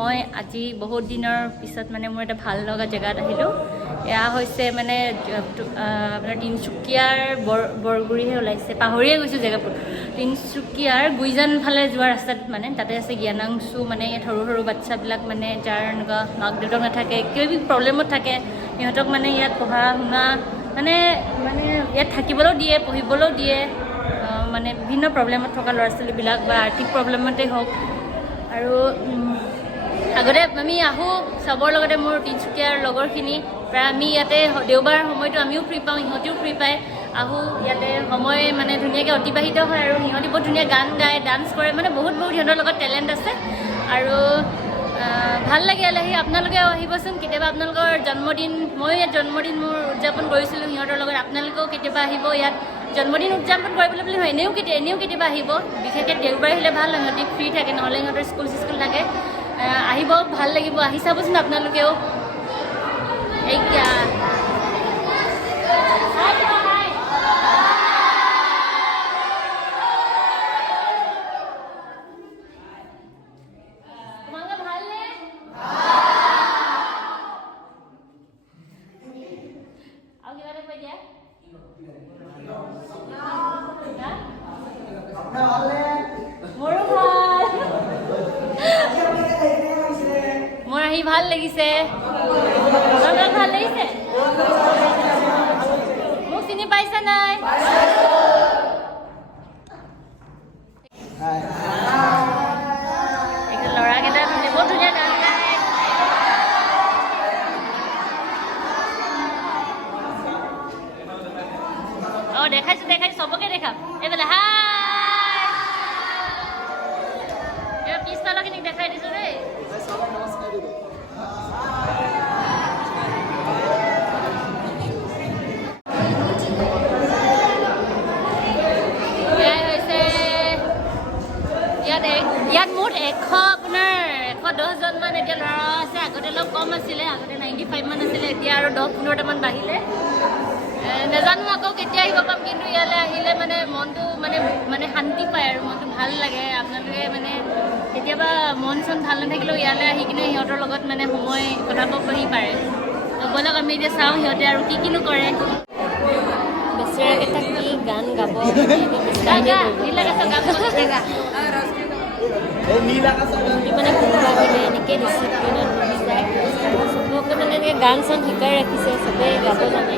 মই আজি বহুত দিনৰ পিছত মানে মোৰ এটা ভাল লগা জেগাত আহিলোঁ। এয়া হৈছে মানে আপোনাৰ তিনিচুকীয়াৰ বৰগুৰিহে ওলাইছে, পাহৰিয়ে গৈছোঁ জেগাবোৰ। তিনিচুকীয়াৰ গুইজান ফালে যোৱা ৰাস্তাত মানে তাতে আছে জ্ঞানাংশু, মানে ইয়াত সৰু সৰু বাচ্ছাবিলাক মানে যাৰ এনেকুৱা মাক দেউতাক নাথাকে, কিবা প্ৰব্লেমত থাকে, সিহঁতক মানে ইয়াত পঢ়া শুনা মানে ইয়াত থাকিবলৈও দিয়ে, পঢ়িবলৈও দিয়ে, মানে বিভিন্ন প্ৰব্লেমত থকা ল'ৰা ছোৱালীবিলাক বা আৰ্থিক প্ৰব্লেমতেই হওক। আৰু আগতে আমি আহোঁ চবৰ লগতে, মোৰ তিনিচুকীয়াৰ লগৰখিনি প্ৰায় আমি ইয়াতে দেওবাৰ সময়টো আমিও ফ্ৰী পাওঁ, সিহঁতিও ফ্ৰী পায়, আহোঁ ইয়াতে সময় মানে ধুনীয়াকৈ অতিবাহিত হয়। আৰু সিহঁতি বহুত ধুনীয়া গান গায়, ডান্স কৰে, মানে বহুত সিহঁতৰ লগত টেলেণ্ট আছে। আৰু ভাল লাগে ইয়ালৈ আহি। আপোনালোকেও আহিবচোন কেতিয়াবা, আপোনালোকৰ জন্মদিন, মই ইয়াত জন্মদিন মোৰ উদযাপন কৰিছিলোঁ সিহঁতৰ লগত। আপোনালোকেও কেতিয়াবা আহিব ইয়াত জন্মদিন উদযাপন কৰিবলৈ বুলি হয়, এনেও কেতিয়াবা আহিব। বিশেষকৈ দেওবাৰে আহিলে ভাল, সিহঁতি ফ্ৰী থাকে, নহ'লে সিহঁতৰ স্কুল থাকে। আহিব, ভাল লাগিব, আহি চাবচোন আপোনালোকেও। এইয়া মোৰ আহি ভাল লাগিছে, ভাল লাগিছে। মোক চিনি পাইছা নাই? ল'ৰাকেইটা বহুত ধুনীয়া গান গায়। অঁ দেখাইছো চবকে দেখাম এইফালে। হাই, পিছফালৰখিনিক দেখাই দিছো দেই। ইয়াত মুঠ 110জন মান এতিয়া ল'ৰা আছে। আগতে অলপ কম আছিলে, আগতে 95 মান আছিলে, এতিয়া আৰু 10-15টামান বাঢ়িলে। নাজানো আকৌ কেতিয়া আহিব পাম, কিন্তু ইয়ালৈ আহিলে মানে মনটো মানে শান্তি পায় আৰু মনটো ভাল লাগে। আপোনালোকে মানে কেতিয়াবা মন চন ভাল নাথাকিলেও ইয়ালৈ আহি কিনে সিহঁতৰ লগত মানে সময় কটাব পাৰে। ব'লক আমি এতিয়া চাওঁ সিহঁতে আৰু কিনো কৰে। বেচেৰাকেইটা কি গান গাব, মানে কোনোবা মানে এনেকৈ ডিচিপ্লিনত বহি যায়, চবকে মানে এনেকৈ গান চান শিকাই ৰাখিছে, চবেই গাব জানে।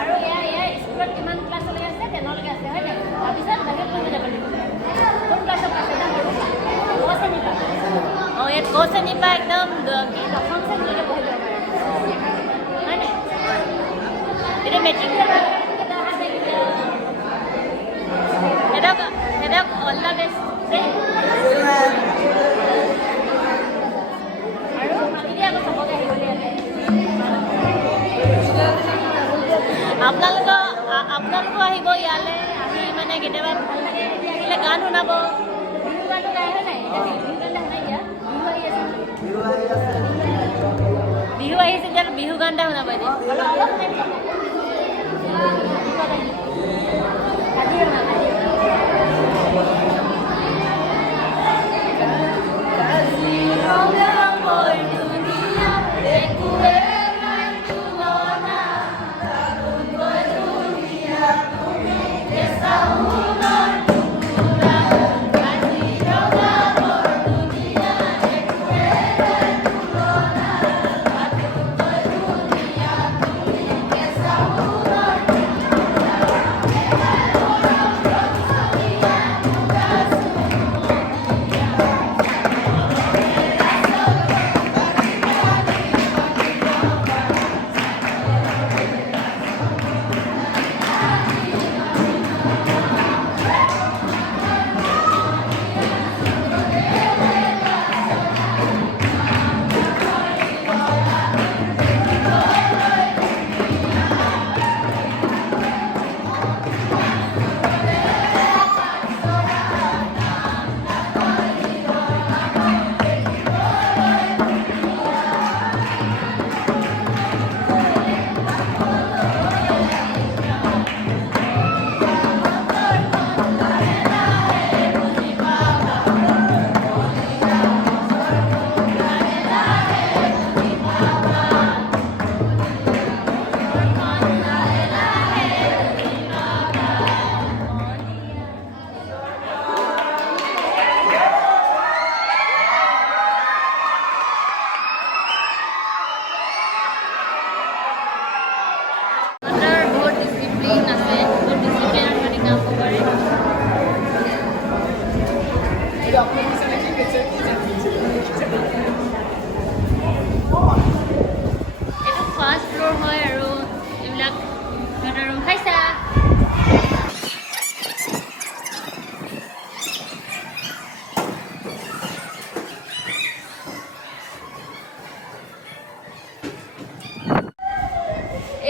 আৰু ইয়াৰ স্কুলত কিমান ক্লাছলৈকে আছে 10লৈকে আছে হয় নাই তাৰপিছত বাহিৰত পঢ়িব যাব লাগিব কোন ক্লাছত আছে ক শ্ৰেণীৰ পৰা অঁ ইয়াত ক শ্ৰেণীৰ পৰা একদম কি 10ম শ্ৰেণীলৈকে পঢ়িব পাৰে হয় নাই এতিয়া মেট্ৰিক সেদক অল দ্য বেষ্ট দেই আৰু মাতি দিয়া আকৌ চবকে আহিবলৈ ইয়াতে আপোনালোকো আহিব ইয়ালৈ আহি মানে কেতিয়াবা ভাল লাগে আহিলে গান শুনাব বিহু গানটো গাই হয় নাই এতিয়া বিহু গান শুনাই দিয়া বিহু আহিছে এতিয়া বিহু গান এটা শুনাব এতিয়া অলপ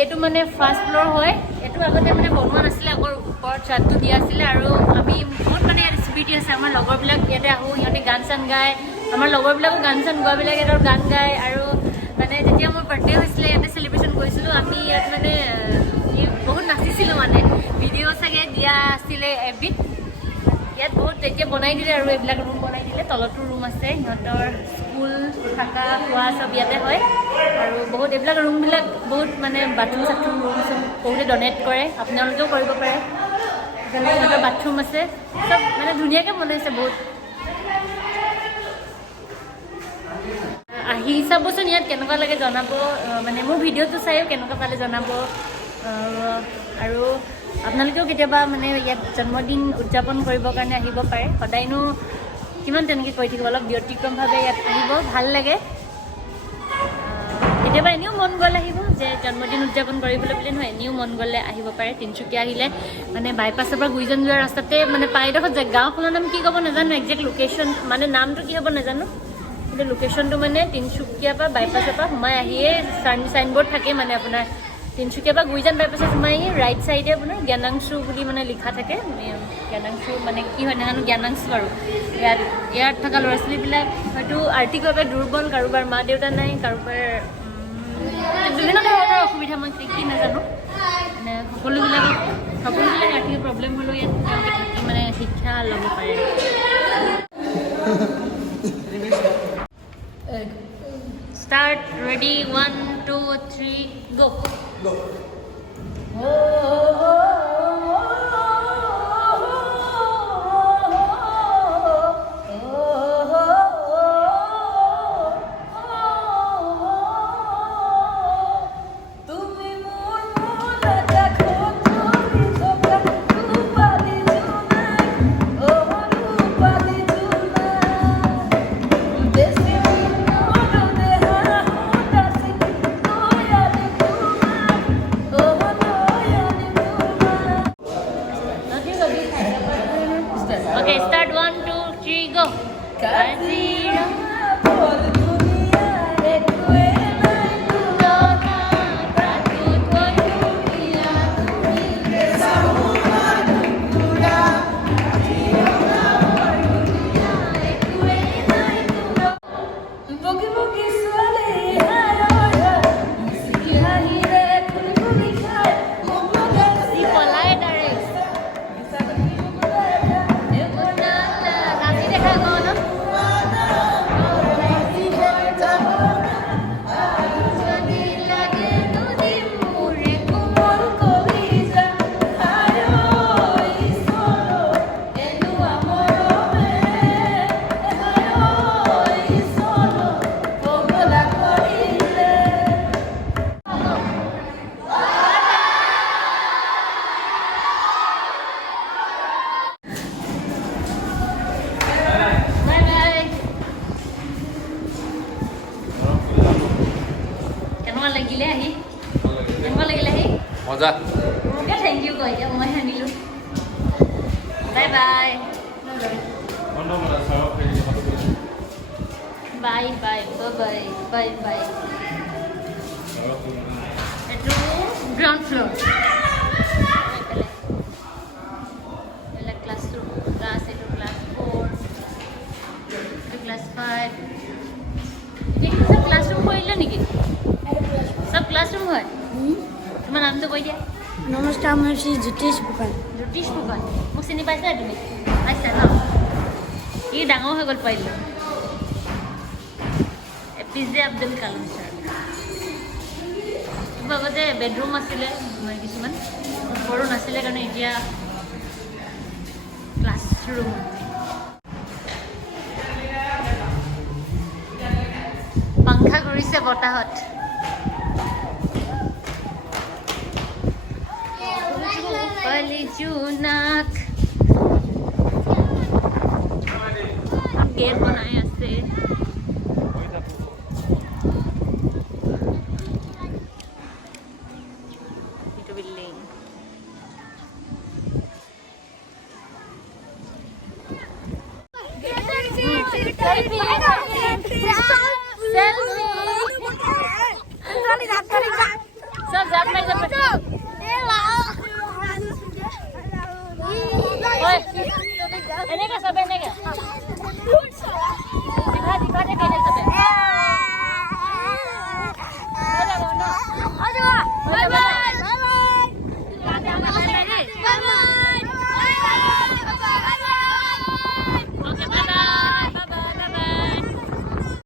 এইটো মানে ফাৰ্ষ্ট ফ্ল'ৰ হয় এইটো আগতে মানে বনোৱা নাছিলে আগৰ ওপৰত চাদটো দিয়া আছিলে আৰু আমি বহুত মানে ইয়াত স্মৃতি আছে আমাৰ লগৰবিলাক ইয়াতে আহোঁ সিহঁতে গান চান গায় আমাৰ লগৰবিলাকো গান চান গোৱাবিলাক ইয়াত গান গায় আৰু মানে যেতিয়া মোৰ বাৰ্থডে হৈছিলে ইয়াতে চেলিব্ৰেশ্যন কৰিছিলোঁ আমি ইয়াত মানে বহুত নাচিছিলোঁ মানে ভিডিঅ' চাগে দিয়া আছিলে এবিট ইয়াত বহুত তেতিয়া বনাই দিলে আৰু এইবিলাক ৰুম বনাই দিলে তলতো ৰুম আছে সিহঁতৰ স্কুল থকা খোৱা চব ইয়াতে হয় আৰু বহুত এইবিলাক ৰুমবিলাক বহুত মানে বাথৰুম চাথৰুম ৰুম চব বহুতে ডনেট কৰে আপোনালোকেও কৰিব পাৰে সিহঁতৰ বাথৰুম আছে চব মানে ধুনীয়াকৈ বনাইছে বহুত আহি চাবচোন ইয়াত কেনেকুৱা লাগে জনাব মানে মোৰ ভিডিঅ'টো চাইও কেনেকুৱা পালে জনাব আৰু আপোনালোকেও কেতিয়াবা মানে ইয়াত জন্মদিন উদযাপন কৰিবৰ কাৰণে আহিব পাৰে সদায়নো কিমান তেনেকৈ কৈ থাকিব অলপ ব্যতিক্ৰমভাৱে ইয়াত আহিব ভাল লাগে কেতিয়াবা এনেও মন গ'লে আহিব যে জন্মদিন উদযাপন কৰিবলৈ বুলি নহয় এনেও মন গ'লে আহিব পাৰে তিনিচুকীয়া আহিলে মানে বাইপাছৰ পৰা গুইজান যোৱা ৰাস্তাতে মানে পাইডোখৰত যে গাঁওখনৰ নাম কি ক'ব নাজানো একজেক্ট লোকেশ্যন মানে নামটো কি হ'ব নাজানো কিন্তু লোকেশ্যনটো মানে তিনিচুকীয়াৰ পৰা বাইপাছৰ পৰা সোমাই আহিয়ে চাইনবোৰ্ড থাকে মানে আপোনাৰ তিনিচুকীয়া পৰা গুইজান বাইপাছত সোমাই আহি ৰাইট চাইডে আপোনাৰ জ্ঞানাংশু বুলি মানে লিখা থাকে জ্ঞানাংশু মানে কি হয় নাজানো জ্ঞানাংশু আৰু ইয়াত থকা ল'ৰা ছোৱালীবিলাক হয়তো আৰ্থিকভাৱে দুৰ্বল কাৰোবাৰ মা দেউতা নাই কাৰোবাৰ বিভিন্ন ধৰণৰ অসুবিধা মই কি নাজানো মানে সকলোবিলাক আৰ্থিক প্ৰব্লেম হ'লেও ইয়াত তেওঁলোকে থাকি মানে শিক্ষা ল'ব পাৰে Start, ready, 1, 2, 3, go. Go. তুমি মোর মজা থেংক ইউ কৈ দিয়া মই আনিলোঁ bye bye bye bye bye bye bye এইটো গ্ৰাউণ্ড ফ্ল'ৰ এইবিলাক ক্লাছৰুম ক্লাছ এইটো ক্লাছ 4 এইটো ক্লাছ 5 এইটো চব ক্লাছৰুম কৰিলে নেকি চব ক্লাছৰুম হয় তোমাৰ নামটো কৈ দিয়া নমস্কাৰ মই শ্ৰী জ্যোতিষ ফুকন জ্যোতিষ ফুকন মোক চিনি পাইছা তুমি পাইছা ন ই ডাঙৰ হৈ গ'ল পাৰিলোঁ APJ আব্দুল কালাম ছাৰ আগতে বেডৰুম আছিলে কিছুমান সৰু নাছিলে কাৰণে এতিয়া ক্লাছৰুম পাংখা ঘূৰিছে বতাহত জোনাক গেট বনাই আছে